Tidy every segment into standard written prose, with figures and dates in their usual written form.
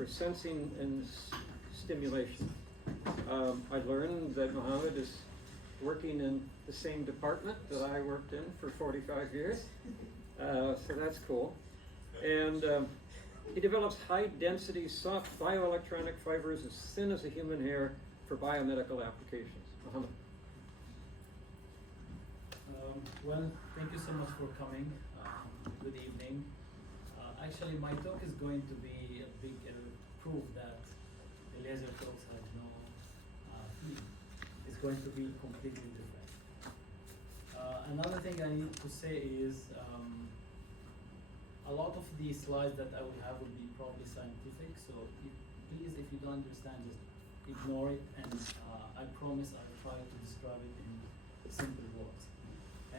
for sensing and stimulation. I learned that Mohammed is working in the same department that I worked in for 45 years, so that's cool. And he develops high-density, soft bioelectronic fibers as thin as a human hair for biomedical applications. Mohammed. Well, thank you so much for coming. Good evening. Actually, my talk is going to be a big proof that the laser talks have no feeling. It's going to be completely different. Another thing I need to say is a lot of the slides that I will have will be probably scientific, so please, if you don't understand, just ignore it, and I promise I'll try to describe it in simple words.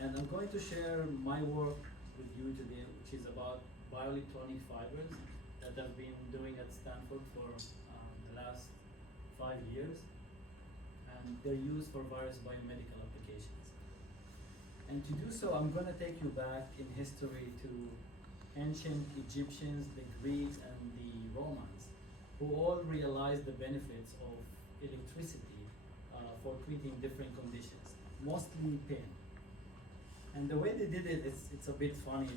And I'm going to share my work with you today, which is about bioelectronic fibers that I've been doing at Stanford for the last 5 years, and they're used for various biomedical applications. And to do so, I'm going to take you back in history to ancient Egyptians, the Greeks, and the Romans, who all realized the benefits of electricity for treating different conditions, mostly pain. And the way they did it, it's a bit funny.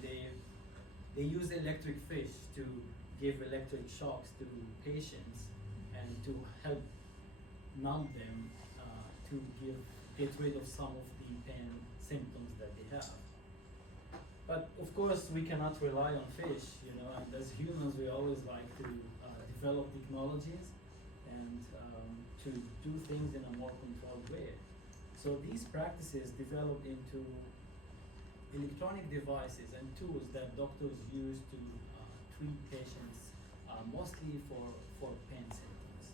They use electric fish to give electric shocks to patients and to help numb them to get rid of some of the pain symptoms that they have. But of course, we cannot rely on fish, you know, and as humans, we always like to develop technologies and to do things in a more controlled way. So these practices develop into electronic devices and tools that doctors use to treat patients, mostly for pain symptoms.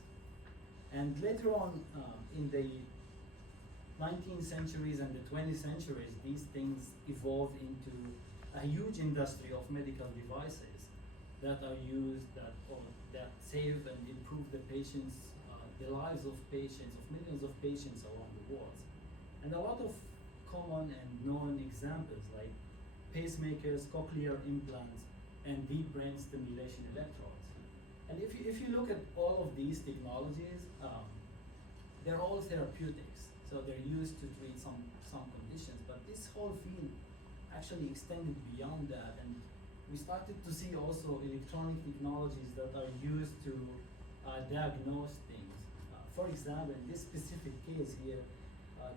And later on, in the 19th centuries and the 20th centuries, these things evolved into a huge industry of medical devices that are used, that save and improve the lives of patients, of millions of patients around the world. And a lot of common and known examples like pacemakers, cochlear implants, and deep brain stimulation electrodes. And if you look at all of these technologies, they're all therapeutics. So they're used to treat some conditions, but this whole field actually extended beyond that, and we started to see also electronic technologies that are used to diagnose things. For example, in this specific case here,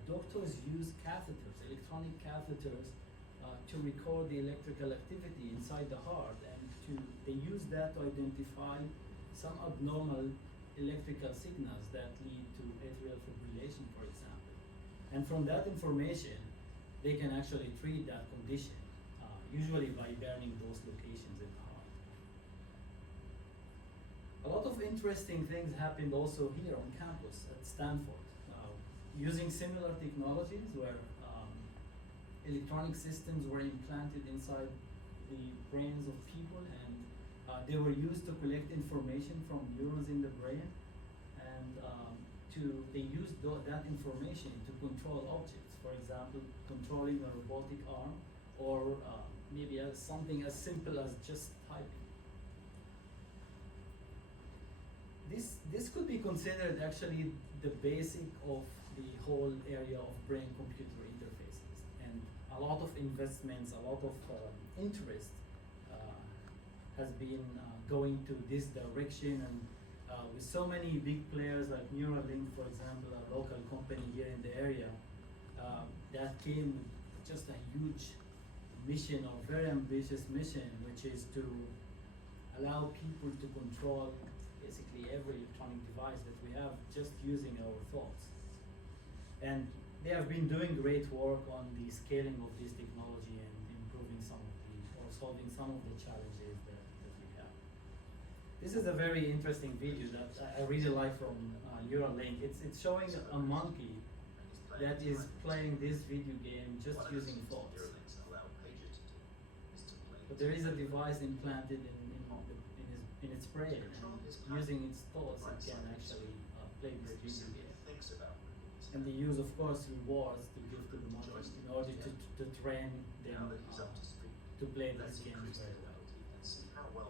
doctors use catheters, electronic catheters, to record the electrical activity inside the heart, and they use that to identify some abnormal electrical signals that lead to atrial fibrillation, for example. And from that information, they can actually treat that condition, usually by burning those locations in the heart. A lot of interesting things happened also here on campus at Stanford, using similar technologies where electronic systems were implanted inside the brains of people, and they were used to collect information from neurons in the brain, and they used that information to control objects. For example, controlling a robotic arm, or maybe something as simple as just typing. This could be considered actually the basic of the whole area of brain-computer interfaces, and a lot of investments, a lot of interest has been going to this direction, and with so many big players like Neuralink, for example, a local company here in the area, that came with just a huge mission, or very ambitious mission, which is to allow people to control basically every electronic device that we have just using our thoughts. And they have been doing great work on the scaling of this technology and improving or solving some of the challenges that we have. This is a very interesting video that I really like from Neuralink. It's showing a monkey that is playing this video game just using thoughts. But there is a device implanted in its brain, and using its thoughts, it can actually play this video game. And they use, of course, rewards to give to the monkey in order to train them to play this game very well.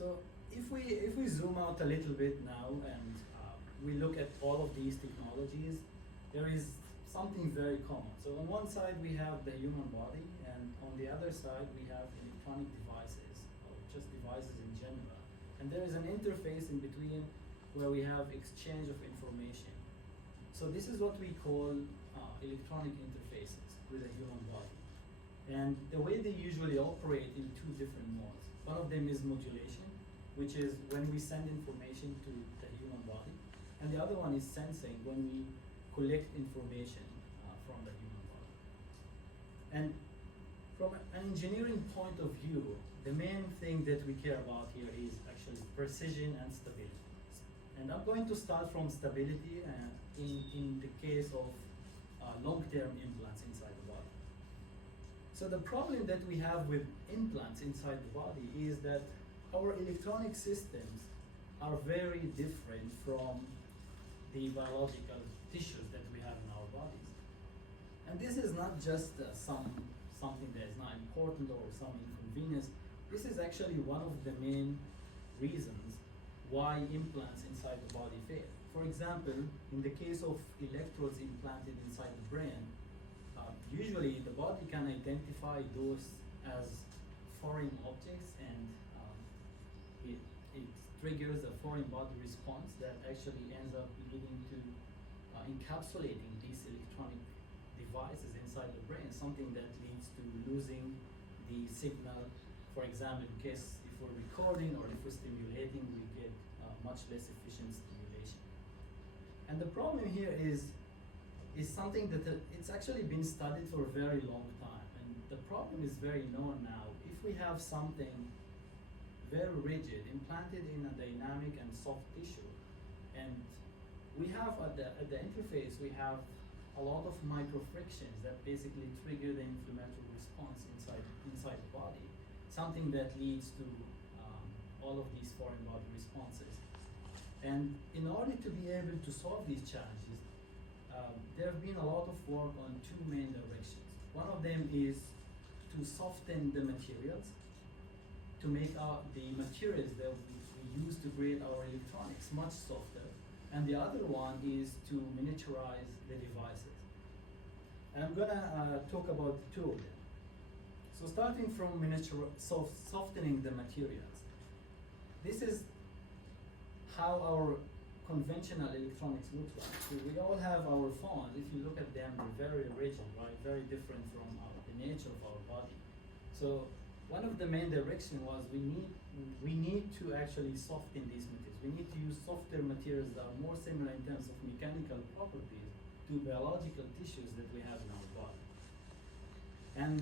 So if we zoom out a little bit now and we look at all of these technologies, there is something very common. So on one side we have the human body, and on the other side we have electronic devices, or just devices in general. And there is an interface in between where we have exchange of information. So this is what we call electronic interfaces with a human body. And the way they usually operate in two different modes. One of them is modulation, which is when we send information to the human body. And the other one is sensing, when we collect information from the human body. And from an engineering point of view, the main thing that we care about here is actually precision and stability. And I'm going to start from stability in the case of long-term implants inside the body. So the problem that we have with implants inside the body is that our electronic systems are very different from the biological tissues that we have in our bodies. And this is not just something that is not important or some inconvenience. This is actually one of the main reasons why implants inside the body fail. For example, in the case of electrodes implanted inside the brain, usually the body can identify those as foreign objects, and it triggers a foreign body response that actually ends up leading to encapsulating these electronic devices inside the brain, something that leads to losing the signal. For example, in case if we're recording or if we're stimulating, we get much less efficient stimulation. And the problem here is something that it's actually been studied for a very long time, and the problem is very known now. If we have something very rigid implanted in a dynamic and soft tissue, and we have at the interface we have a lot of microfrictions that basically trigger the inflammatory response inside the body, something that leads to all of these foreign body responses. And in order to be able to solve these challenges, there have been a lot of work on two main directions. One of them is to soften the materials, to make the materials that we use to create our electronics much softer. And the other one is to miniaturize the devices. And I'm gonna talk about two of them. So starting from softening the materials. This is how our conventional electronics look like. So we all have our phones. If you look at them, they're very rigid, right? Very different from the nature of our body. So one of the main directions was we need to actually soften these materials. We need to use softer materials that are more similar in terms of mechanical properties to biological tissues that we have in our body. And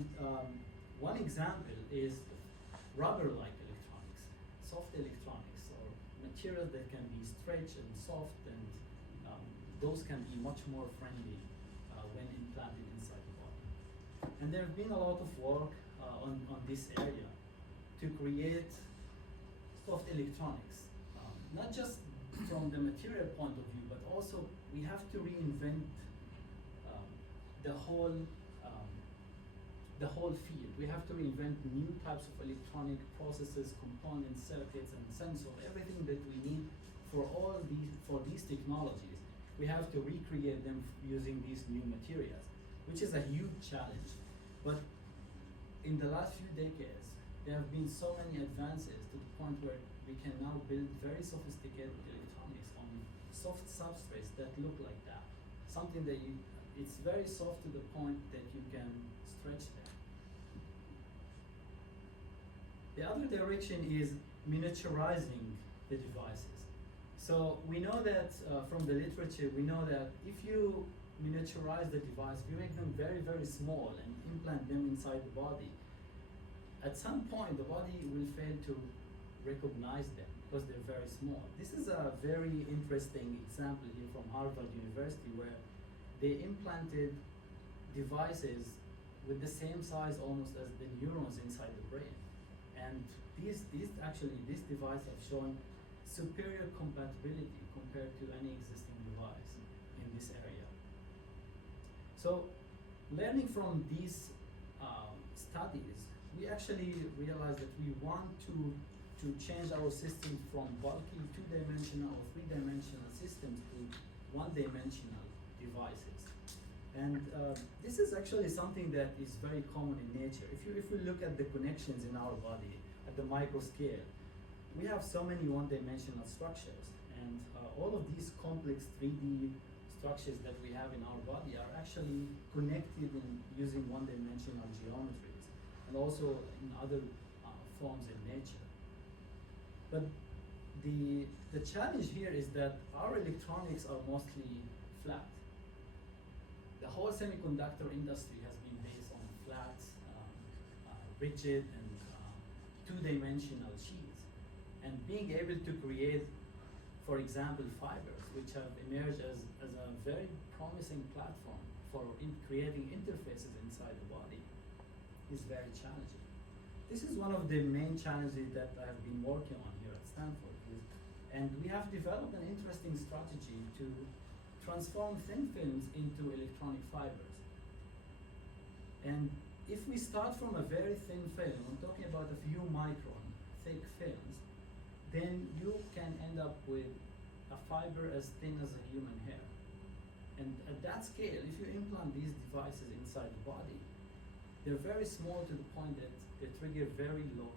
one example is rubber-like electronics, soft electronics, or materials that can be stretched and soft, and those can be much more friendly when implanted inside the body. And there have been a lot of work on this area to create soft electronics, not just from the material point of view, but also we have to reinvent the whole field. We have to reinvent new types of electronic processes, components, circuits, and sensors, everything that we need for these technologies. We have to recreate them using these new materials, which is a huge challenge. But in the last few decades, there have been so many advances to the point where we can now build very sophisticated electronics on soft substrates that look like that. Something that it's very soft to the point that you can stretch them. The other direction is miniaturizing the devices. So we know that from the literature, we know that if you miniaturize the device, if you make them very, very small and implant them inside the body, at some point the body will fail to recognize them because they're very small. This is a very interesting example here from Harvard University, where they implanted devices with the same size almost as the neurons inside the brain. And these devices have shown superior compatibility compared to any existing device in this area. So learning from these studies, we actually realized that we want to to change our system from bulky two-dimensional or three-dimensional systems to one-dimensional devices. And this is actually something that is very common in nature. If we look at the connections in our body at the micro scale, we have so many one-dimensional structures, and all of these complex 3D structures that we have in our body are actually connected in using one-dimensional geometries, and also in other forms in nature. But the challenge here is that our electronics are mostly flat. The whole semiconductor industry has been based on flat, rigid, and two-dimensional sheets. And being able to create, for example, fibers, which have emerged as a very promising platform for creating interfaces inside the body, is very challenging. This is one of the main challenges that I have been working on here at Stanford. And we have developed an interesting strategy to transform thin films into electronic fibers. And if we start from a very thin film, I'm talking about a few micron thick films, then you can end up with a fiber as thin as a human hair. And at that scale, if you implant these devices inside the body, they're very small to the point that they trigger very low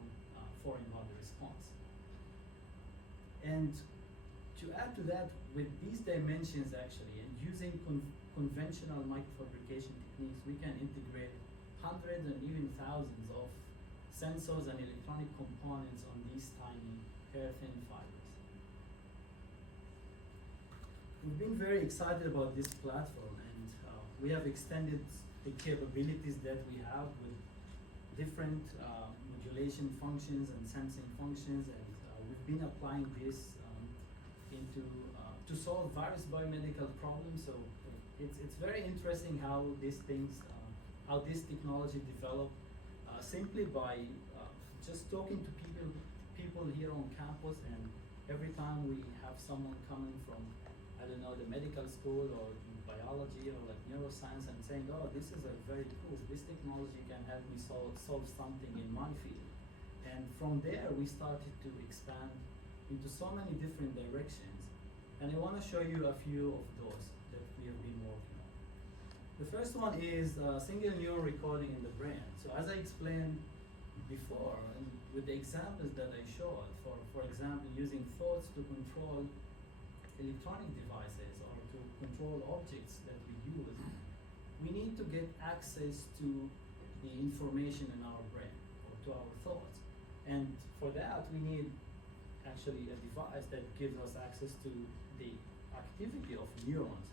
foreign body response. And to add to that, with these dimensions actually, and using conventional microfabrication techniques, we can integrate hundreds and even thousands of sensors and electronic components on these tiny hair-thin fibers. We've been very excited about this platform, and we have extended the capabilities that we have with different modulation functions and sensing functions, and we've been applying this to solve various biomedical problems. So it's very interesting how these things, how this technology developed simply by just talking to people here on campus, and every time we have someone coming from, I don't know, the medical school or biology or like neuroscience and saying, oh, this is a very cool, this technology can help me solve something in my field. And from there, we started to expand into so many different directions. And I want to show you a few of those that we have been working on. The first one is single neuron recording in the brain. So as I explained before, and with the examples that I showed, for example, using thoughts to control electronic devices or to control objects that we use, we need to get access to the information in our brain or to our thoughts. And for that, we need actually a device that gives us access to the activity of neurons.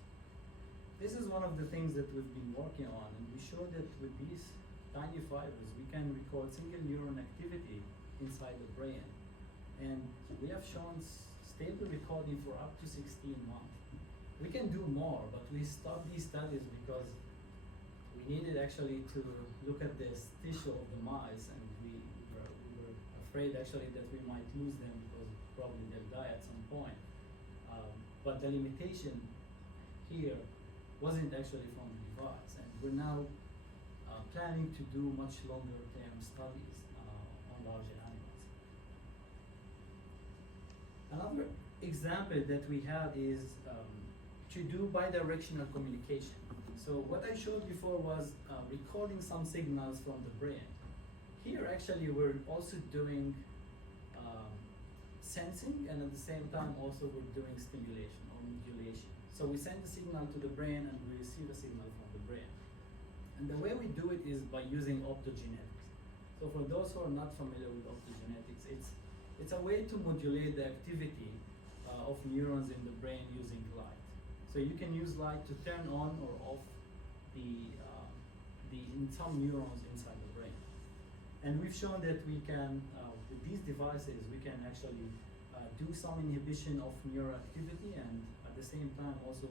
This is one of the things that we've been working on, and we showed that with these tiny fibers, we can record single neuron activity inside the brain. And we have shown stable recording for up to 16 months. We can do more, but we stopped these studies because we needed actually to look at the tissue of the mice, and we were afraid actually that we might lose them because probably they'll die at some point. But the limitation here wasn't actually from the device, and we're now planning to do much longer term studies on larger animals. Another example that we had is to do bidirectional communication. So what I showed before was recording some signals from the brain. Here actually we're also doing sensing, and at the same time also we're doing stimulation or modulation. So we send the signal to the brain and we receive a signal from the brain. And the way we do it is by using optogenetics. So for those who are not familiar with optogenetics, it's a way to modulate the activity of neurons in the brain using light. So you can use light to turn on or off in some neurons inside the brain. And we've shown that we can, with these devices, we can actually do some inhibition of neural activity, and at the same time also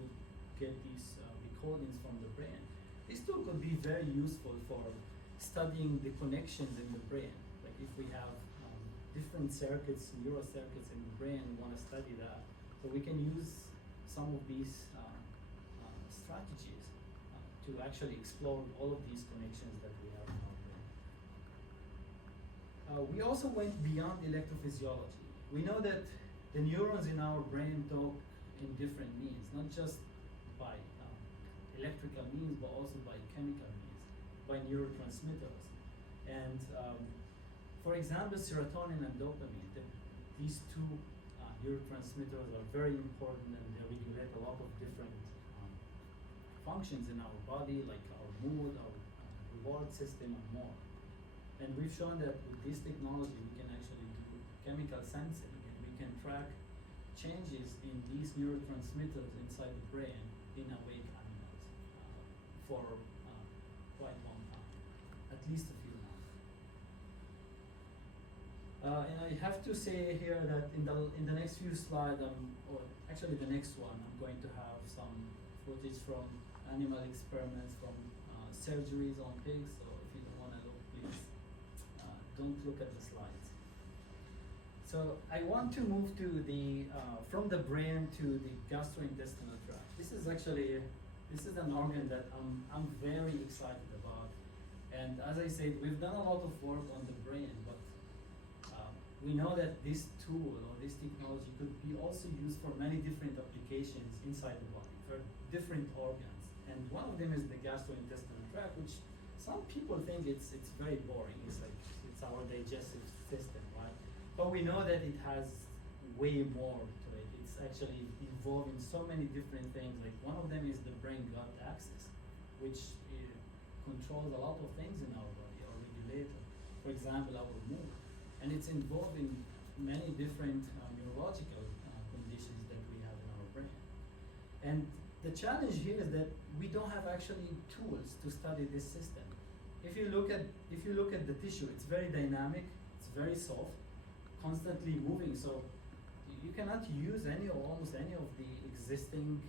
get these recordings from the brain. This tool could be very useful for studying the connections in the brain. Like if we have different circuits, neural circuits in the brain, we want to study that. So we can use some of these strategies to actually explore all of these connections that we have in our brain. We also went beyond electrophysiology. We know that the neurons in our brain talk in different means, not just by electrical means, but also by chemical means, by neurotransmitters. And for example, serotonin and dopamine, these two neurotransmitters are very important, and they regulate a lot of different functions in our body, like our mood, our reward system, and more. And we've shown that with this technology, we can actually do chemical sensing, and we can track changes in these neurotransmitters inside the brain in awake animals for quite a long time, at least a few months. And I have to say here that in the next few slides, or actually the next one, I'm going to have some footage from animal experiments, from surgeries on pigs. So if you don't want to look, please don't look at the slides. So I want to move to the from the brain to the gastrointestinal tract. This is an organ that I'm very excited about. And as I said, we've done a lot of work on the brain, but we know that this tool or this technology could be also used for many different applications inside the body, for different organs. And one of them is the gastrointestinal tract, which some people think it's very boring. It's like it's our digestive system, right? But we know that it has way more to it. It's actually involved in so many different things. Like one of them is the brain-gut axis, which controls a lot of things in our body or regulates, for example, our mood. And it's involved in many different neurological conditions that we have in our brain. And the challenge here is that we don't have actually tools to study this system. If you look at the tissue, it's very dynamic, it's very soft, constantly moving. So you cannot use any or almost any of the existing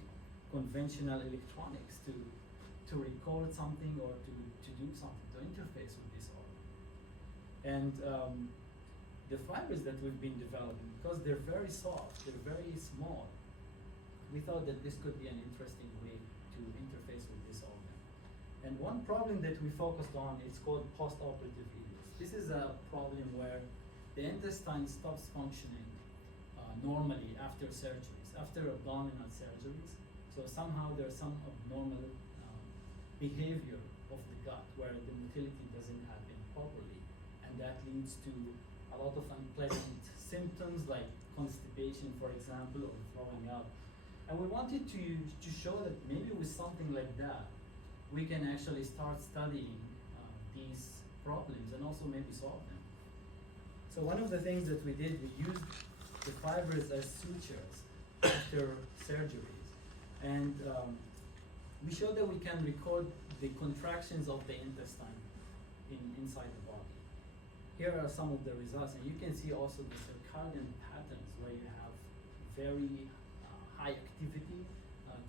conventional electronics to record something or to do something, to interface with this organ. And the fibers that we've been developing, because they're very soft, they're very small, we thought that this could be an interesting way to interface with this organ. And one problem that we focused on is called postoperative ileus. This is a problem where the intestine stops functioning normally after surgeries, after abdominal surgeries. So somehow there's some abnormal behavior of the gut where the motility doesn't happen properly, and that leads to a lot of unpleasant symptoms like constipation, for example, or throwing up. And we wanted to show that maybe with something like that, we can actually start studying these problems and also maybe solve them. So one of the things that we did, we used the fibers as sutures after surgeries. And we showed that we can record the contractions of the intestine inside the body. Here are some of the results, and you can see also the circadian patterns where you have very high activity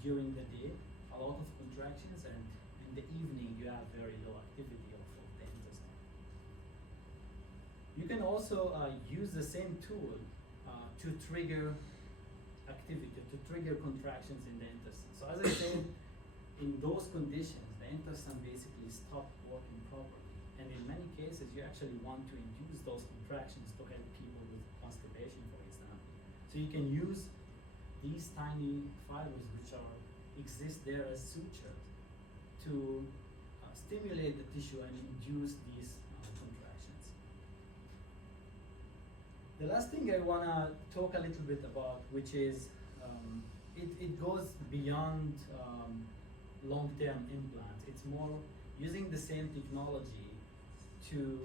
during the day, a lot of contractions, and in the evening you have very low activity of the intestine. You can also use the same tool to trigger activity, to trigger contractions in the intestine. So as I said, in those conditions, the intestine basically stopped working properly. And in many cases, you actually want to induce those contractions to help people with constipation, for example. So you can use these tiny fibers, which exist there as sutures, to stimulate the tissue and induce these contractions. The last thing I want to talk a little bit about, which is it goes beyond long-term implants. It's more using the same technology to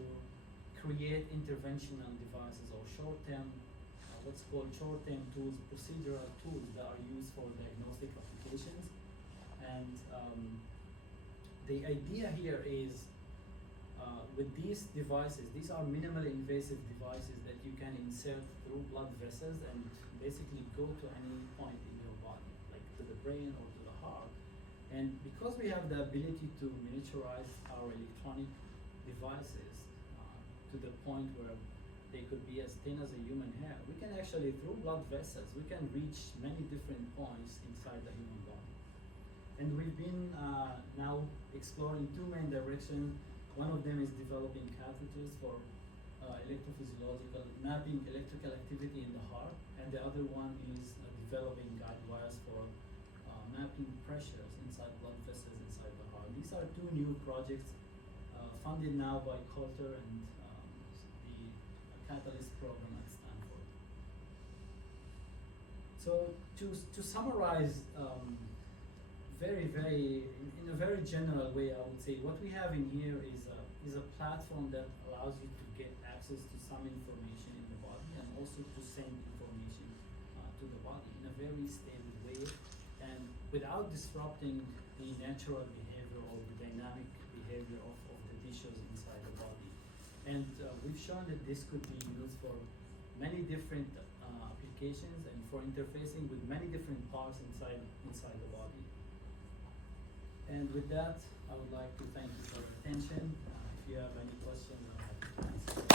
create interventional devices or short-term, what's called short-term tools, procedural tools that are used for diagnostic applications. And the idea here is with these devices, these are minimally invasive devices that you can insert through blood vessels and basically go to any point in your body, like to the brain or to the heart. And because we have the ability to miniaturize our electronic devices to the point where they could be as thin as a human hair, we can actually, through blood vessels, we can reach many different points inside the human body. And we've been now exploring two main directions. One of them is developing catheters for electrophysiological, mapping electrical activity in the heart, and the other one is developing guide wires for mapping pressures inside blood vessels inside the heart. These are two new projects funded now by Coulter and the Catalyst program at Stanford. So to summarize, in a very general way, I would say what we have in here is a platform that allows you to get access to some information in the body and also to send information to the body in a very stable way and without disrupting the natural behavior or the dynamic behavior of the tissues inside the body. And we've shown that this could be used for many different applications and for interfacing with many different parts inside the body. And with that, I would like to thank you for your attention. If you have any questions, I'm happy to answer.